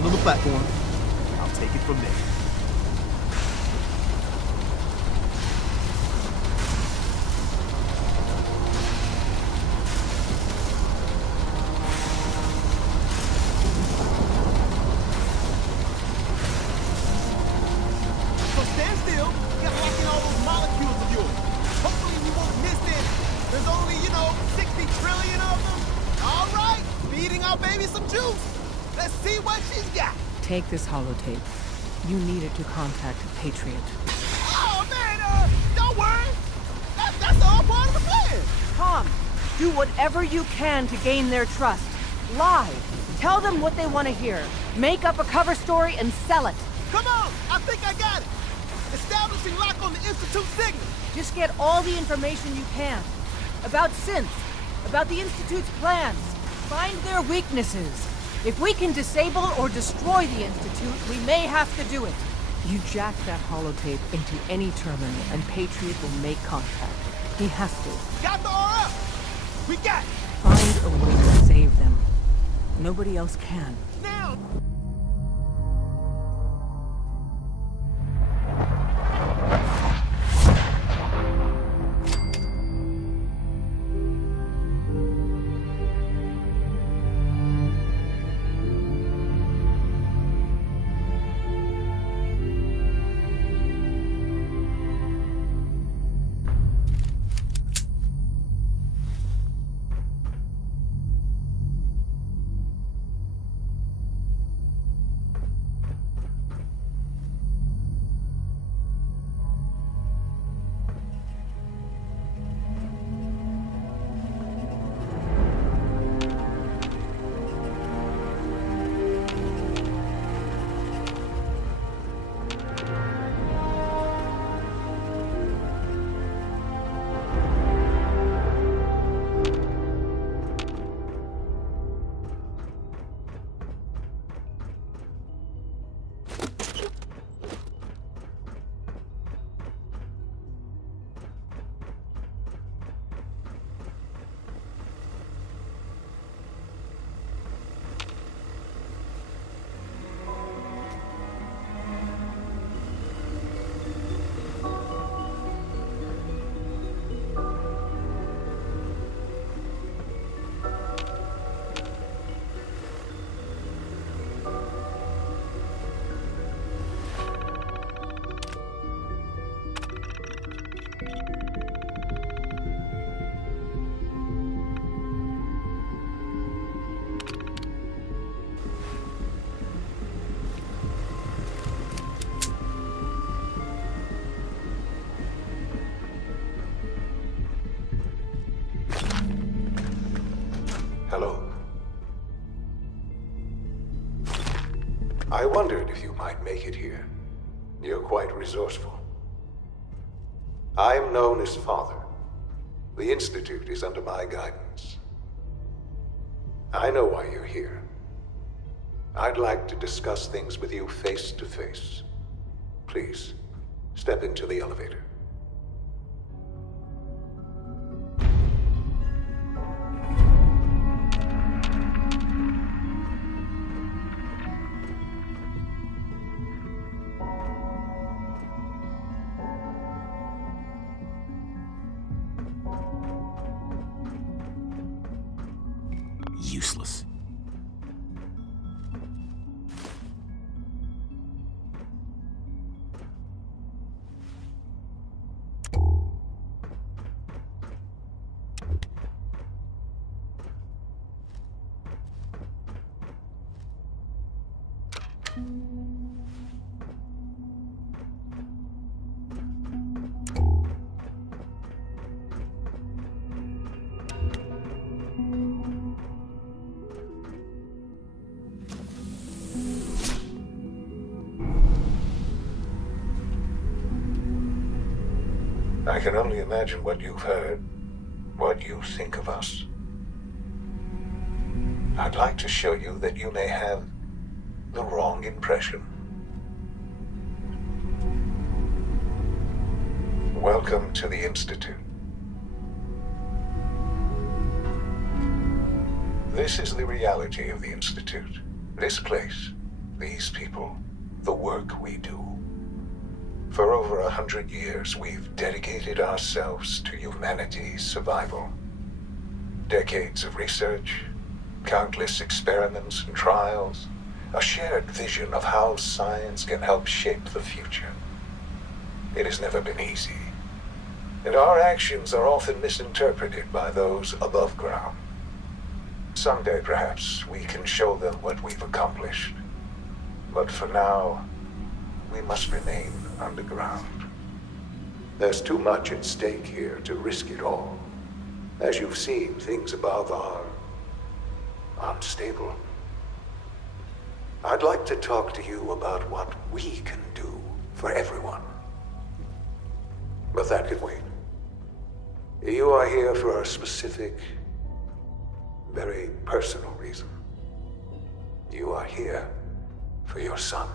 Handle the platform. I'll take it from there. So stand still. You gotta lock in all those molecules of yours. Hopefully we won't miss it. There's only, 60 trillion of them. All right, feeding our baby some juice. Let's see what she's got. Take this holotape. You need it to contact Patriot. Oh, man, don't worry. That's all part of the plan. Tom, do whatever you can to gain their trust. Lie. Tell them what they want to hear. Make up a cover story and sell it. Come on, I think I got it. Establishing lock on the Institute signal. Just get all the information you can. About synths, about the Institute's plans. Find their weaknesses. If we can disable or destroy the Institute, we may have to do it. You jack that holotape into any terminal and Patriot will make contact. He has to. Got the RF. We got it. Find a way to save them. Nobody else can. Now. Hello. I wondered if you might make it here. You're quite resourceful. I'm known as Father. The Institute is under my guidance. I know why you're here. I'd like to discuss things with you face to face. Please, step into the elevator. Useless. I can only imagine what you've heard, what you think of us. I'd like to show you that you may have the wrong impression. Welcome to the Institute. This is the reality of the Institute. This place, these people, the work we do. For over 100 years, we've dedicated ourselves to humanity's survival. Decades of research, countless experiments and trials, a shared vision of how science can help shape the future. It has never been easy, and our actions are often misinterpreted by those above ground. Someday, perhaps, we can show them what we've accomplished. But for now, we must remain underground. There's too much at stake here to risk it all. As you've seen, things above are unstable. I'd like to talk to you about what we can do for everyone. But that can wait. You are here for a specific, very personal reason. You are here for your son.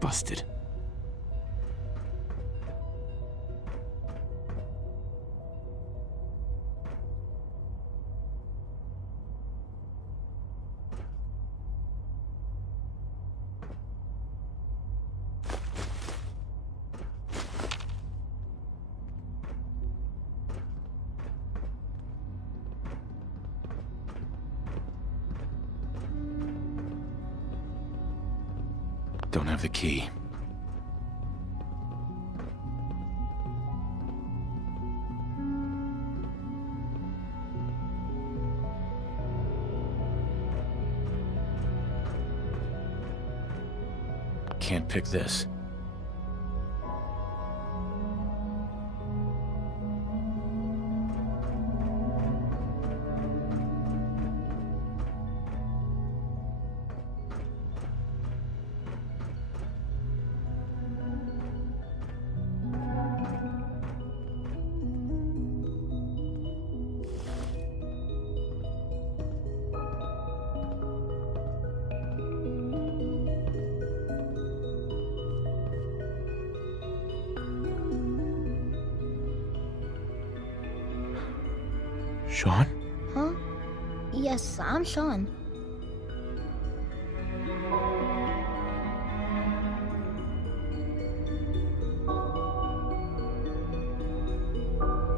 Busted. Don't have the key. Can't pick this. Sean? Huh? Yes, I'm Sean.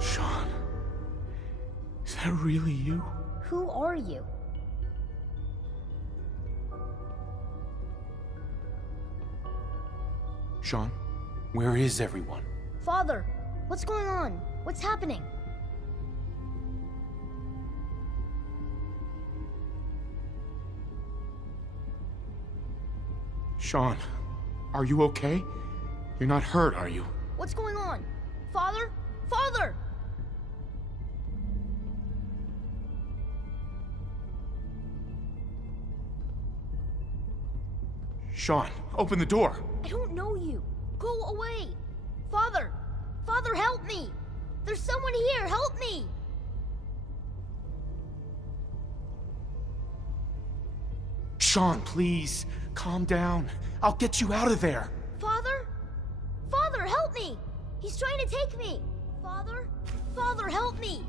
Sean? Is that really you? Who are you? Sean, where is everyone? Father, what's going on? What's happening? Sean, are you okay? You're not hurt, are you? What's going on? Father? Father! Sean, open the door! I don't know you. Go away. Father! Father, help me! There's someone here, help me! Sean, please, calm down. I'll get you out of there. Father? Father, help me! He's trying to take me! Father? Father, help me!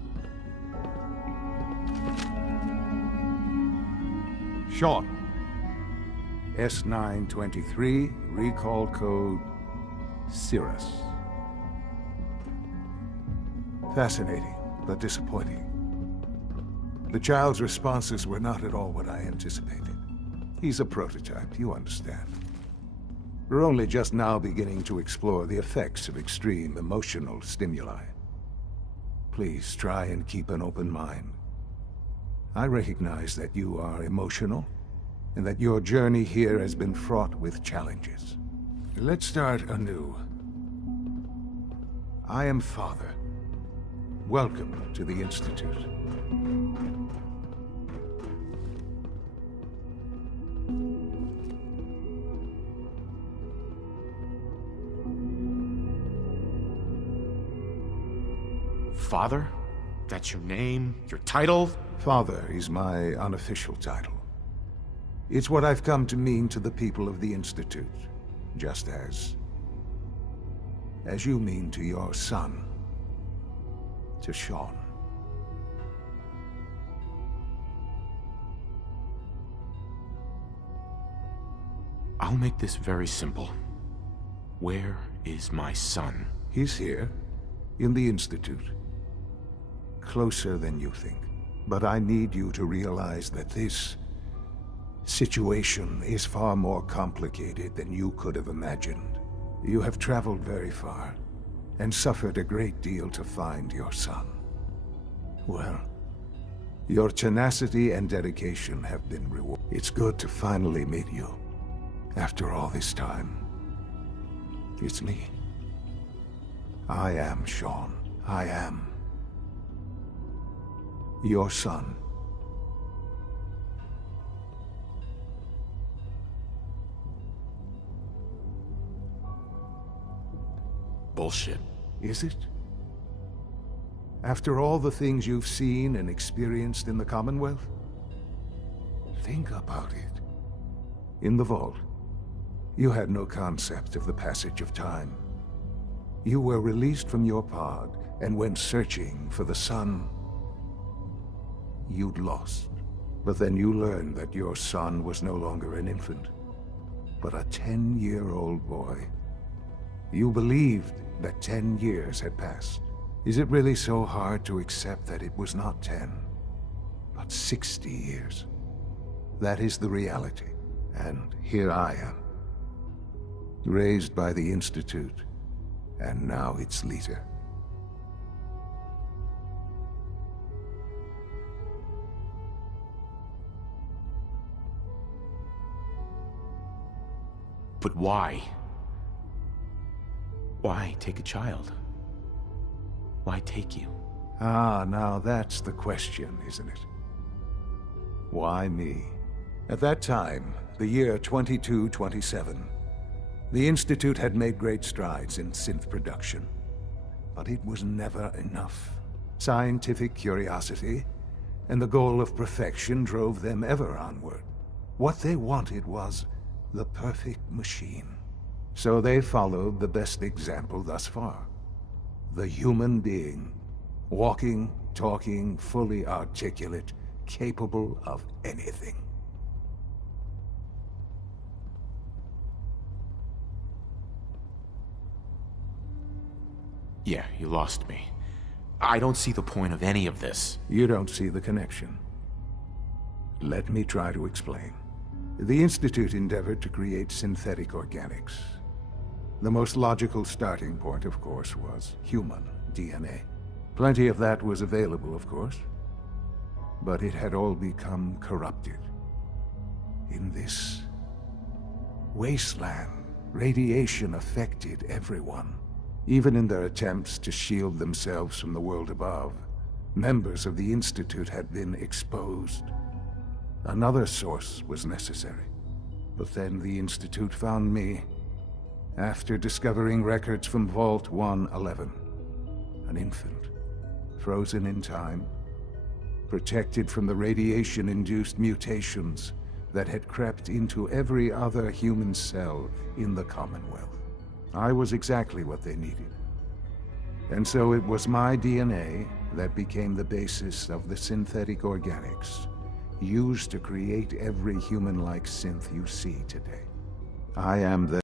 Sean. S923, recall code Cirrus. Fascinating. but disappointing. The child's responses were not at all what I anticipated. He's a prototype, you understand. We're only just now beginning to explore the effects of extreme emotional stimuli. Please try and keep an open mind. I recognize that you are emotional, and that your journey here has been fraught with challenges. Let's start anew. I am Father. Welcome to the Institute. Father? That's your name? Your title? Father is my unofficial title. It's what I've come to mean to the people of the Institute, just as you mean to your son, to Sean. I'll make this very simple. Where is my son? He's here, in the Institute. Closer than you think. But I need you to realize that this situation is far more complicated than you could have imagined. You have traveled very far, and suffered a great deal to find your son. Well, your tenacity and dedication have been rewarded. It's good to finally meet you, after all this time. It's me. I am Sean. I am your son. Bullshit. Is it? After all the things you've seen and experienced in the Commonwealth? Think about it. In the vault, you had no concept of the passage of time. You were released from your pod and went searching for the son you'd lost. But then you learned that your son was no longer an infant, but a 10-year-old boy. You believed that 10 years had passed. Is it really so hard to accept that it was not 10, but 60 years? That is the reality, and here I am, raised by the Institute, and now its leader. But why? Why take a child? Why take you? Ah, now that's the question, isn't it? Why me? At that time, the year 2227, the Institute had made great strides in synth production. But it was never enough. Scientific curiosity and the goal of perfection drove them ever onward. What they wanted was the perfect machine. So they followed the best example thus far. The human being. Walking, talking, fully articulate, capable of anything. Yeah, you lost me. I don't see the point of any of this. You don't see the connection. Let me try to explain. The Institute endeavored to create synthetic organics. The most logical starting point, of course, was human DNA. Plenty of that was available, of course, but it had all become corrupted. In this wasteland, radiation affected everyone. Even in their attempts to shield themselves from the world above, members of the Institute had been exposed. Another source was necessary. But then the Institute found me, after discovering records from Vault 111. An infant, frozen in time, protected from the radiation-induced mutations that had crept into every other human cell in the Commonwealth. I was exactly what they needed. And so it was my DNA that became the basis of the synthetic organics used to create every human-like synth you see today. I am the